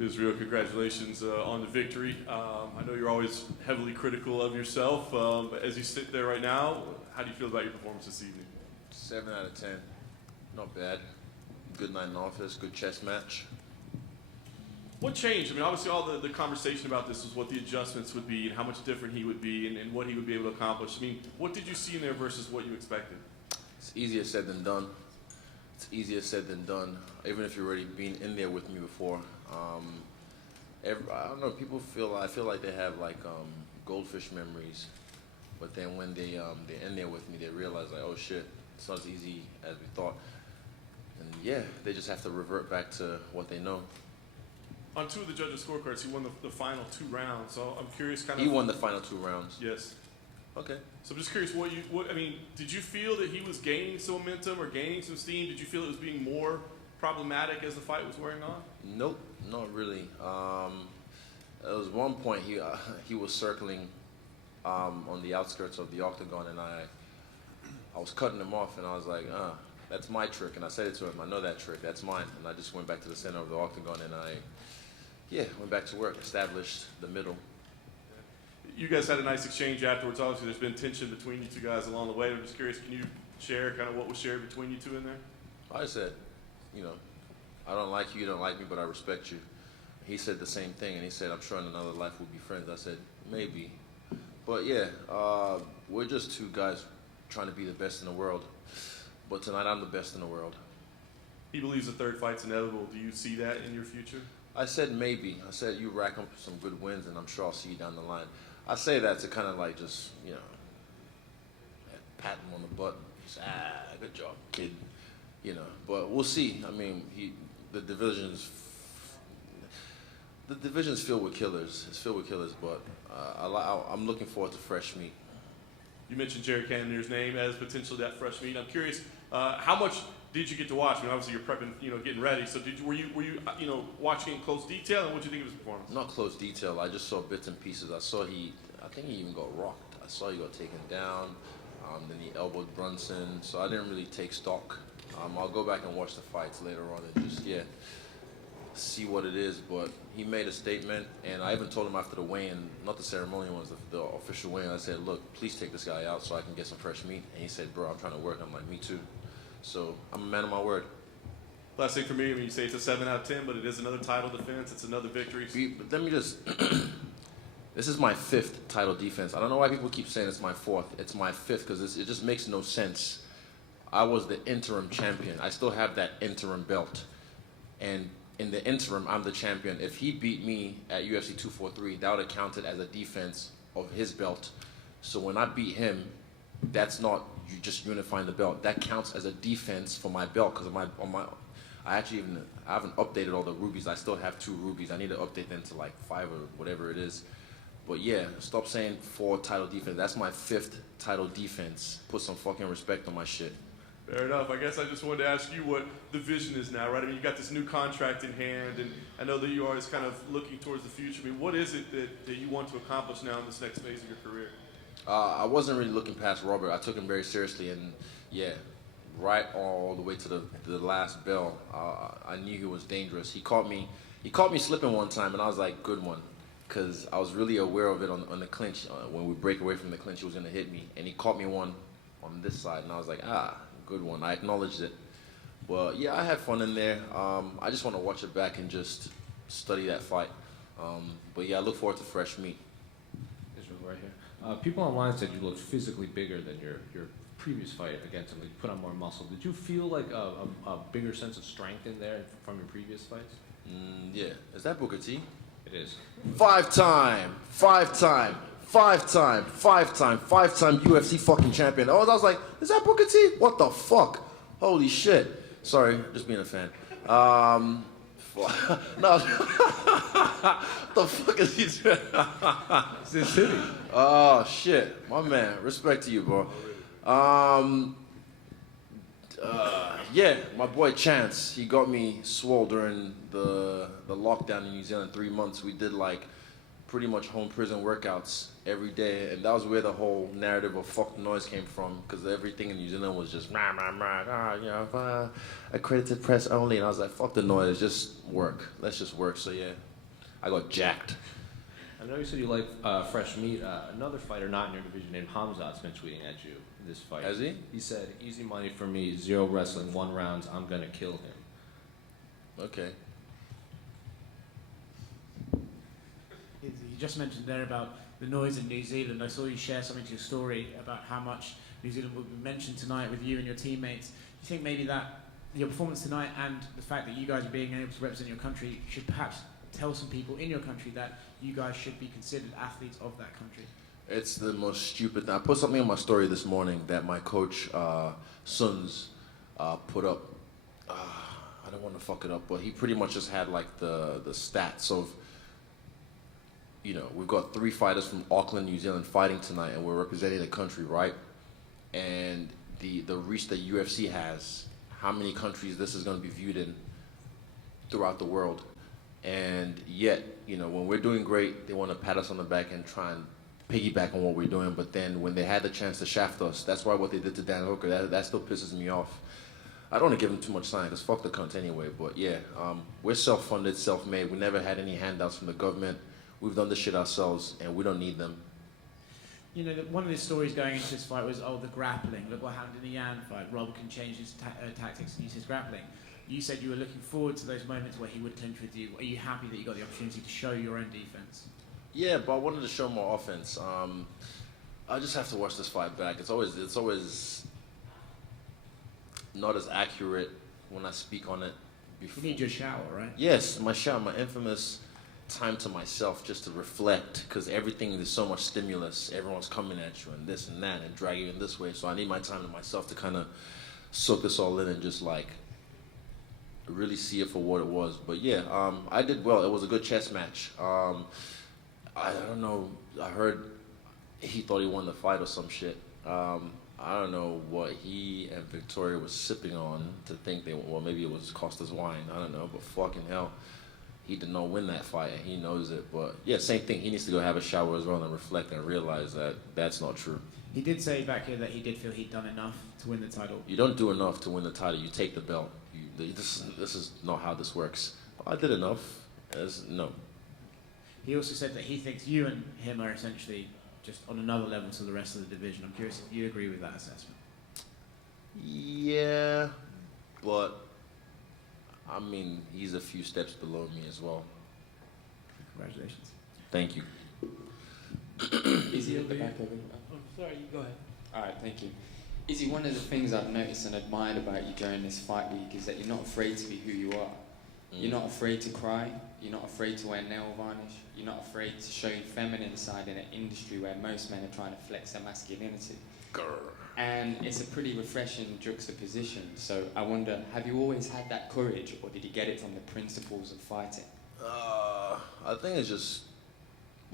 Israel, congratulations on the victory. I know you're always heavily critical of yourself. As you sit there right now, how do you feel about your performance this evening? 7 out of 10. Not bad. Good night in office, good chess match. What changed? I mean, obviously all the conversation about this was what the adjustments would be and how much different he would be and what he would be able to accomplish. I mean, what did you see in there versus what you expected? It's easier said than done. It's easier said than done. Even if you've already been in there with me before. I don't know, I feel like they have like goldfish memories. But then when they're in there with me, they realize like, oh shit, it's not as easy as we thought. And yeah, they just have to revert back to what they know. On two of the judges' scorecards, he won the final 2 rounds. So I'm curious, kind of. He won the final 2 rounds. Yes. Okay. So I'm just curious, did you feel that he was gaining some momentum or gaining some steam? Did you feel it was being more problematic as the fight was wearing on? Nope, not really. There was one point he was circling on the outskirts of the octagon, and I was cutting him off, and I was like, that's my trick. And I said it to him, I know that trick, that's mine. And I just went back to the center of the octagon, and went back to work, established the middle. You guys had a nice exchange afterwards. Obviously, there's been tension between you two guys along the way. I'm just curious, can you share kind of what was shared between you two in there? I said, I don't like you, you don't like me, but I respect you. He said the same thing, and he said, I'm sure in another life we'll be friends. I said, maybe. But yeah, we're just 2 guys trying to be the best in the world. But tonight I'm the best in the world. He believes the 3rd fight's inevitable. Do you see that in your future? I said maybe. I said you rack up some good wins, and I'm sure I'll see you down the line. I say that to kind of like just, pat him on the butt. Just, good job, kid. But we'll see. I mean, the division's filled with killers. It's filled with killers, but I'm looking forward to fresh meat. You mentioned Jared Cannonier's name as potentially that fresh meat. I'm curious, how much did you get to watch? I mean, obviously you're prepping, getting ready. So were you watching in close detail, and what did you think of his performance? Not close detail. I just saw bits and pieces. I think he even got rocked. I saw he got taken down. Then he elbowed Brunson. So I didn't really take stock. I'll go back and watch the fights later on and just see what it is. But he made a statement, and I even told him after the weigh-in, not the ceremonial ones, the official weigh-in. I said, look, please take this guy out so I can get some fresh meat. And he said, bro, I'm trying to work. I'm like, me too. So I'm a man of my word. Last thing for me, you say it's a 7 out of 10, but it is another title defense. It's another victory. But let me just. This is my 5th title defense. I don't know why people keep saying it's my 4th. It's my 5th because it just makes no sense. I was the interim champion. I still have that interim belt. And in the interim, I'm the champion. If he beat me at UFC 243, that would have counted as a defense of his belt. So when I beat him, that's not you just unifying the belt. That counts as a defense for my belt because I haven't updated all the rubies. I still have 2 rubies. I need to update them to like 5 or whatever it is. But yeah, stop saying 4 title defense. That's my 5th title defense. Put some fucking respect on my shit. Fair enough. I guess I just wanted to ask you what the vision is now, right? I mean, you got this new contract in hand, and I know that you are kind of looking towards the future. I mean, what is it that you want to accomplish now in this next phase of your career? I wasn't really looking past Robert. I took him very seriously, and yeah, right all the way to the last bell, I knew he was dangerous. He caught me slipping one time, and I was like, good one. Because I was really aware of it on the clinch. When we break away from the clinch, he was going to hit me. And he caught me one on this side, and I was like, good one. I acknowledged it. Well, yeah, I had fun in there. I just want to watch it back and just study that fight. But yeah, I look forward to fresh meat. Israel, right here. People online said you looked physically bigger than your previous fight against him. You put on more muscle. Did you feel like a bigger sense of strength in there from your previous fights? Yeah. Is that Booker T? It is. 5-time UFC fucking champion. Oh, I was like, is that Booker T? What the fuck? Holy shit. Sorry, just being a fan. No. The fuck is he doing? It's his city. Oh, shit. My man. Respect to you, bro. Yeah, my boy Chance, he got me swole during the lockdown in New Zealand. 3 months, we did like pretty much home prison workouts every day, and that was where the whole narrative of fuck the noise came from, because everything in New Zealand was just accredited press only, and I was like, fuck the noise, just work. Let's just work. So yeah, I got jacked. I know you said you like fresh meat. Another fighter not in your division named Hamzat's been tweeting at you this fight. Has he? He said, easy money for me, 0 wrestling, 1 rounds, I'm going to kill him. Okay. You just mentioned there about the noise in New Zealand. I saw you share something to your story about how much New Zealand will be mentioned tonight with you and your teammates. Do you think maybe that your performance tonight and the fact that you guys are being able to represent your country should perhaps tell some people in your country that you guys should be considered athletes of that country? It's the most stupid thing. I put something in my story this morning that my coach, Suns, put up. I don't want to fuck it up, but he pretty much just had like the stats of, you know, we've got 3 fighters from Auckland, New Zealand fighting tonight, and we're representing the country, right? And the reach that UFC has, how many countries this is going to be viewed in throughout the world. And yet, you know, when we're doing great, they want to pat us on the back and try and piggyback on what we're doing. But then when they had the chance to shaft us, that's why what they did to Dan Hooker, that still pisses me off. I don't want to give him too much sign because fuck the cunt anyway. But yeah, we're self-funded, self-made. We never had any handouts from the government. We've done this shit ourselves, and we don't need them. You know, one of the stories going into this fight was, the grappling. Look what happened in the Yan fight. Rob can change his tactics and use his grappling. You said you were looking forward to those moments where he would clinch with you. Are you happy that you got the opportunity to show your own defense? Yeah, but I wanted to show more offense. I just have to watch this fight back. It's always not as accurate when I speak on it before. You need your shower, right? Yes, my shower, my infamous time to myself just to reflect, because everything is so much stimulus. Everyone's coming at you and this and that and dragging you in this way. So I need my time to myself to kind of soak this all in and just like really see it for what it was. But yeah, I did well. It was a good chess match. I don't know. I heard he thought he won the fight or some shit. I don't know what he and Victoria was sipping on to think well, maybe it was Costa's wine. I don't know, but fucking hell, he did not win that fight, and he knows it. But yeah, same thing. He needs to go have a shower as well and reflect and realize that that's not true. He did say back here that he did feel he'd done enough to win the title. You don't do enough to win the title. You take the belt. This is not how this works. I did enough. No. He also said that he thinks you and him are essentially just on another level to the rest of the division. I'm curious if you agree with that assessment. Yeah, but I mean, he's a few steps below me as well. Congratulations. Thank you. Izzy, at the back over here. Oh, sorry, you go ahead. All right, thank you. Izzy, one of the things I've noticed and admired about you during this fight week is that you're not afraid to be who you are. You're not afraid to cry. You're not afraid to wear nail varnish. You're not afraid to show your feminine side in an industry where most men are trying to flex their masculinity. Grr. And it's a pretty refreshing juxtaposition. So I wonder, have you always had that courage, or did you get it from the principles of fighting? I think it's just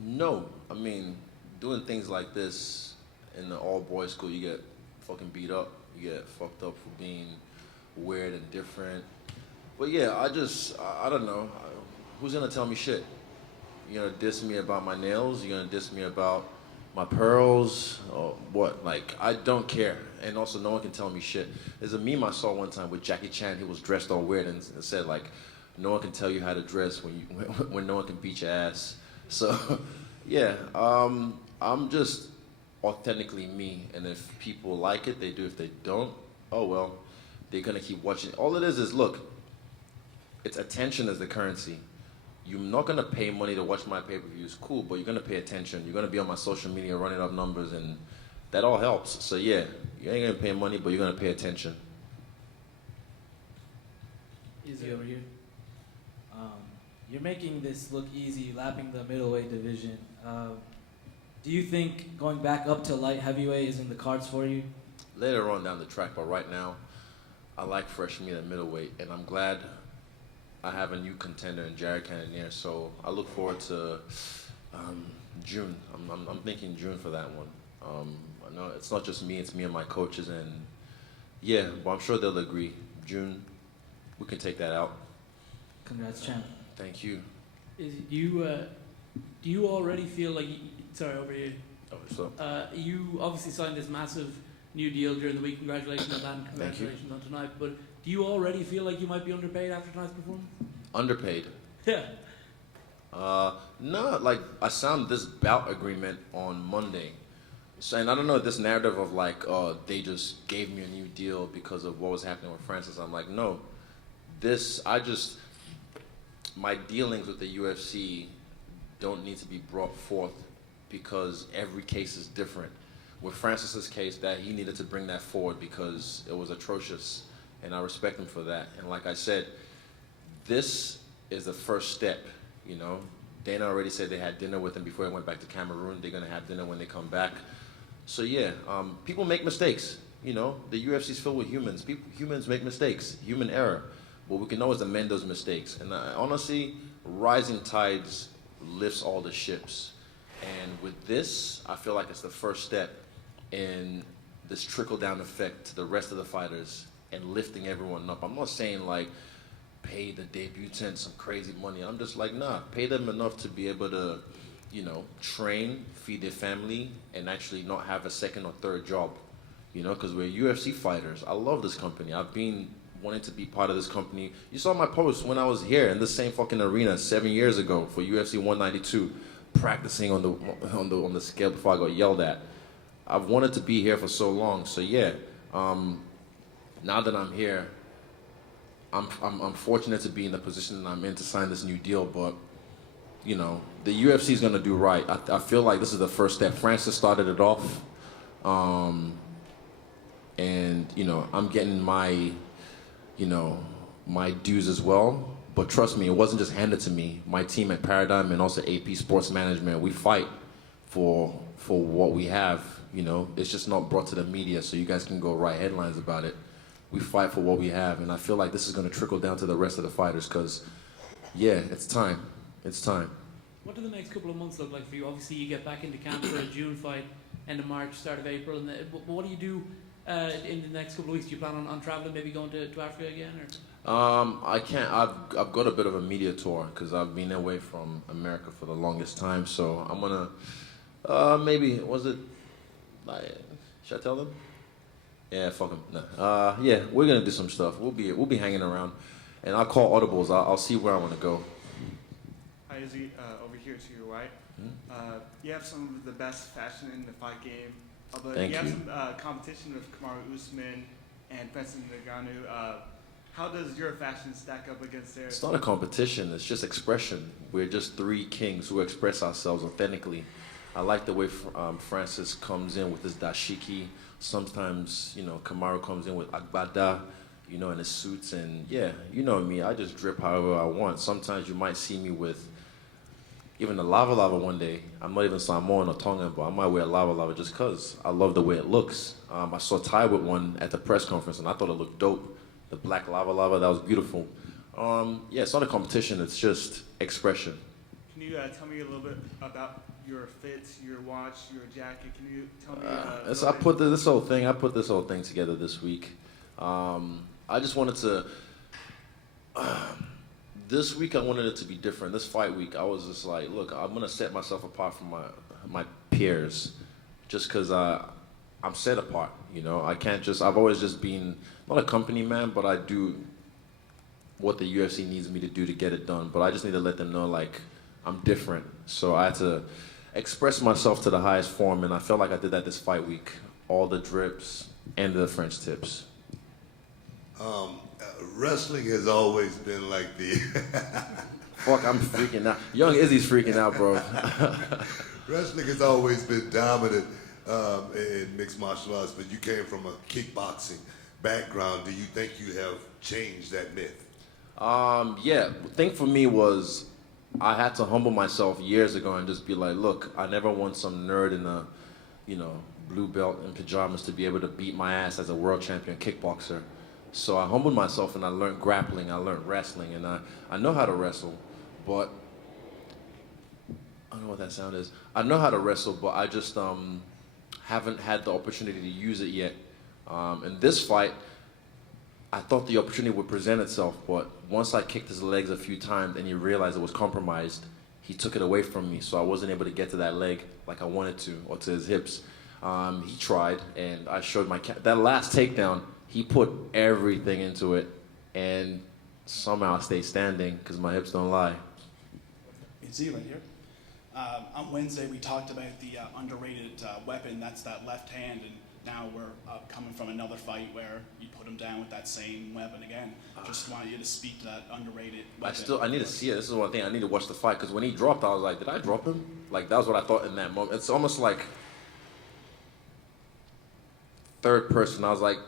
no. I mean, doing things like this in the all-boys school, you get fucking beat up. You get fucked up for being weird and different. But yeah, I don't know. Who's gonna tell me shit? You're gonna diss me about my nails? You're gonna diss me about my pearls? Or what? Like, I don't care. And also, no one can tell me shit. There's a meme I saw one time with Jackie Chan. He was dressed all weird and said, like, no one can tell you how to dress when no one can beat your ass. So, yeah, I'm just authentically me. And if people like it, they do. If they don't, oh well, they're gonna keep watching. All it is look, it's attention is the currency. You're not gonna pay money to watch my pay-per-views, cool, but you're gonna pay attention. You're gonna be on my social media running up numbers, and that all helps. So yeah, you ain't gonna pay money, but you're gonna pay attention. Easy over here. You're making this look easy, lapping the middleweight division. Do you think going back up to light heavyweight is in the cards for you? Later on down the track, but right now, I like fresh meat at middleweight, and I'm glad I have a new contender in Jared Cannonier, so I look forward to June. I'm thinking June for that one. I know it's not just me, it's me and my coaches, and yeah, but I'm sure they'll agree. June, we can take that out. Congrats, champ. Thank you. Do you already feel like, sorry, over here. Oh, so You obviously signed this massive new deal during the week. Congratulations on that, and congratulations on tonight. But do you already feel like you might be underpaid after tonight's performance? underpaid. Yeah. No, like I signed this bout agreement on Monday. So, and I don't know this narrative of like, they just gave me a new deal because of what was happening with Francis. I'm like, no, my dealings with the UFC don't need to be brought forth because every case is different. With Francis's case, that he needed to bring that forward because it was atrocious, and I respect him for that. And like I said, this is the first step, you know. Dana already said they had dinner with him before they went back to Cameroon. They're gonna have dinner when they come back. So yeah, people make mistakes. You know, the UFC is filled with humans. Humans make mistakes, human error. But we can always amend those mistakes. And honestly, rising tides lifts all the ships. And with this, I feel like it's the first step in this trickle-down effect to the rest of the fighters and lifting everyone up. I'm not saying like pay the debutants some crazy money. I'm just like, nah, pay them enough to be able to, you know, train, feed their family, and actually not have a second or third job. You know, because we're UFC fighters. I love this company. I've been wanting to be part of this company. You saw my post when I was here in this same fucking arena 7 years ago for UFC 192, practicing on the scale before I got yelled at. I've wanted to be here for so long. So yeah, now that I'm here, I'm fortunate to be in the position that I'm in to sign this new deal. But you know, the UFC is gonna do right. I feel like this is the first step. Francis started it off, and you know, I'm getting my dues as well. But trust me, it wasn't just handed to me. My team at Paradigm and also AP Sports Management, we fight for what we have. You know, it's just not brought to the media, so you guys can go write headlines about it. We fight for what we have, and I feel like this is going to trickle down to the rest of the fighters. Because, yeah, it's time. It's time. What do the next couple of months look like for you? Obviously, you get back into camp for a June fight, end of March, start of April. And what do you do in the next couple of weeks? Do you plan on traveling, maybe going to Africa again? Or? I can't. I've got a bit of a media tour because I've been away from America for the longest time. So I'm gonna maybe was it like should I tell them? Yeah, fuck them. Nah. Yeah, we're gonna do some stuff. We'll be hanging around, and I'll call audibles. I'll see where I want to go. Hi, Izzy. Over here to your right. You have some of the best fashion in the fight game. But Thank you have you. some competition with Kamaru Usman and Francis Ngannou. How does your fashion stack up against theirs? It's not a competition. It's just expression. We're just three kings who express ourselves authentically. I like the way Francis comes in with his dashiki. Sometimes, you know, Kamaru comes in with agbada, you know, in his suits. And yeah, you know me, I just drip however I want. Sometimes you might see me with even a lava one day. I'm not even Samoan or Tongan, but I might wear a lava just because I love the way it looks. I saw Ty with one at the press conference, and I thought it looked dope. The black lava, that was beautiful. Yeah, it's not a competition, it's just expression. Can you tell me a little bit about your fits, your watch, your jacket? Can you tell me? I put this whole thing together this week. I just wanted to. This week I wanted it to be different. This fight week, I was just like, look, I'm gonna set myself apart from my peers, just because I'm set apart. You know, I can't just. I've always just been not a company man, but I do what the UFC needs me to do to get it done. But I just need to let them know, like, I'm different. So I had to express myself to the highest form, and I felt like I did that this fight week. All the drips and the French tips. Wrestling has always been like the... Fuck, I'm freaking out. Young Izzy's freaking out, bro. Wrestling has always been dominant in mixed martial arts, but you came from a kickboxing background. Do you think you have changed that myth? Yeah, the thing for me was I had to humble myself years ago and just be like, look, I never want some nerd in a, you know, blue belt in pajamas to be able to beat my ass as a world champion kickboxer. So I humbled myself and I learned grappling, I learned wrestling, and I know how to wrestle, but I don't know what that sound is. I know how to wrestle, but I just haven't had the opportunity to use it yet. In this fight, I thought the opportunity would present itself, but once I kicked his legs a few times and he realized it was compromised, he took it away from me, so I wasn't able to get to that leg like I wanted to, or to his hips. He tried, and I showed that last takedown, he put everything into it, and somehow I stayed standing because my hips don't lie. Z right here. On Wednesday, we talked about the underrated weapon, that's that left hand, and now we're coming from another fight where you put him down with that same weapon again. Just want you to speak to that underrated weapon. I need to see it. This is one thing, I need to watch the fight, because when he dropped, I was like, did I drop him? Like, that was what I thought in that moment. It's almost like third person. I was like,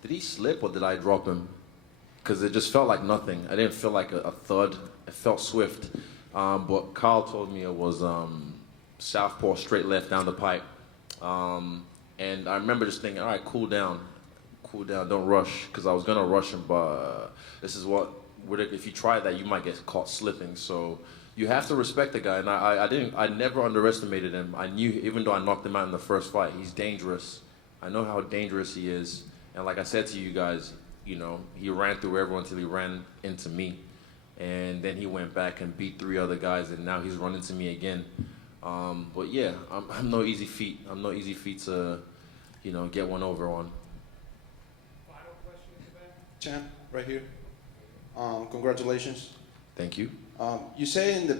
did he slip or did I drop him? Because it just felt like nothing. I didn't feel like a thud. It felt swift. But Carl told me it was southpaw, straight left down the pipe. And I remember just thinking, all right, cool down, don't rush, because I was gonna rush him, but this is what, if you try that, you might get caught slipping. So you have to respect the guy, and I never underestimated him. I knew, even though I knocked him out in the first fight, he's dangerous. I know how dangerous he is, and like I said to you guys, you know, he ran through everyone until he ran into me, and then he went back and beat 3 other guys, and now he's running to me again. But yeah, I'm no easy feat. I'm no easy feat to, you know, get one over on. Final question in the back. Champ, right here. Congratulations. Thank you. You say in the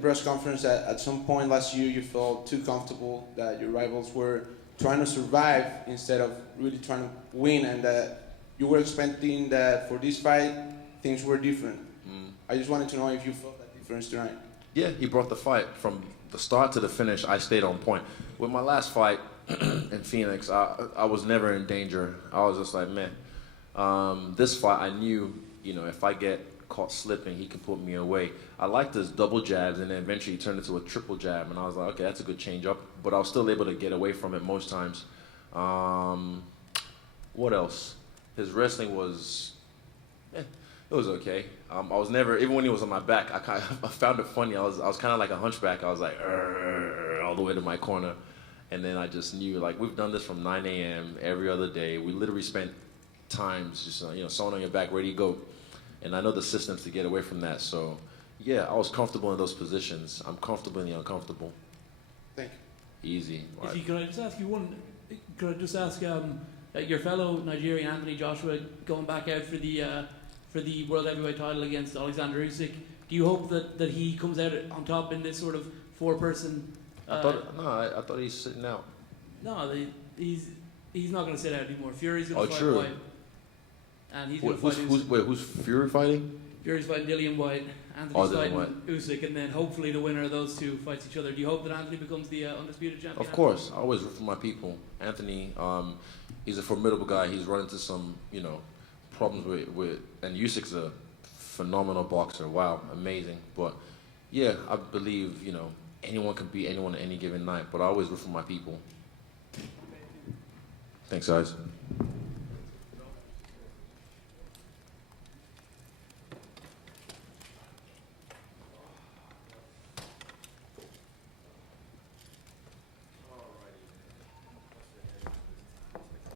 press conference that at some point last year you felt too comfortable, that your rivals were trying to survive instead of really trying to win, and that you were expecting that for this fight things were different. I just wanted to know if you felt that difference tonight. Yeah, he brought the fight from the start to the finish. I stayed on point. With my last fight in Phoenix, I was never in danger. I was just like, man, this fight I knew, you know, if I get caught slipping, he can put me away. I liked his double jabs, and then eventually he turned into a triple jab, and I was like, okay, that's a good change up. But I was still able to get away from it most times. What else? His wrestling was, it was okay. I was never, even when he was on my back, I found it funny. I was kind of like a hunchback. I was like, all the way to my corner. And then I just knew, like, we've done this from 9 a.m. every other day. We literally spent times just, you know, someone on your back, ready to go. And I know the systems to get away from that. So, yeah, I was comfortable in those positions. I'm comfortable in the uncomfortable. Thank you. Easy. Right. Could I just ask you one? Could I just ask your fellow Nigerian Anthony Joshua going back out for the world heavyweight title against Alexander Usyk? Do you hope that he comes out on top in this sort of 4-person? I thought he's sitting out. No, he's not going to sit out anymore. Fury's going to fight true. White, and he's going to fight Usyk. Who's Fury fighting? Fury's fighting Dillian White. Anthony's fighting Usyk, and then hopefully the winner of those two fights each other. Do you hope that Anthony becomes the undisputed champion? Of course, I always root for my people. Anthony, he's a formidable guy. He's run into some, you know, problems with, and Usyk's a phenomenal boxer. Wow, amazing. But yeah, I believe, you know, anyone can beat anyone at any given night. But I always root for my people. Thanks, guys.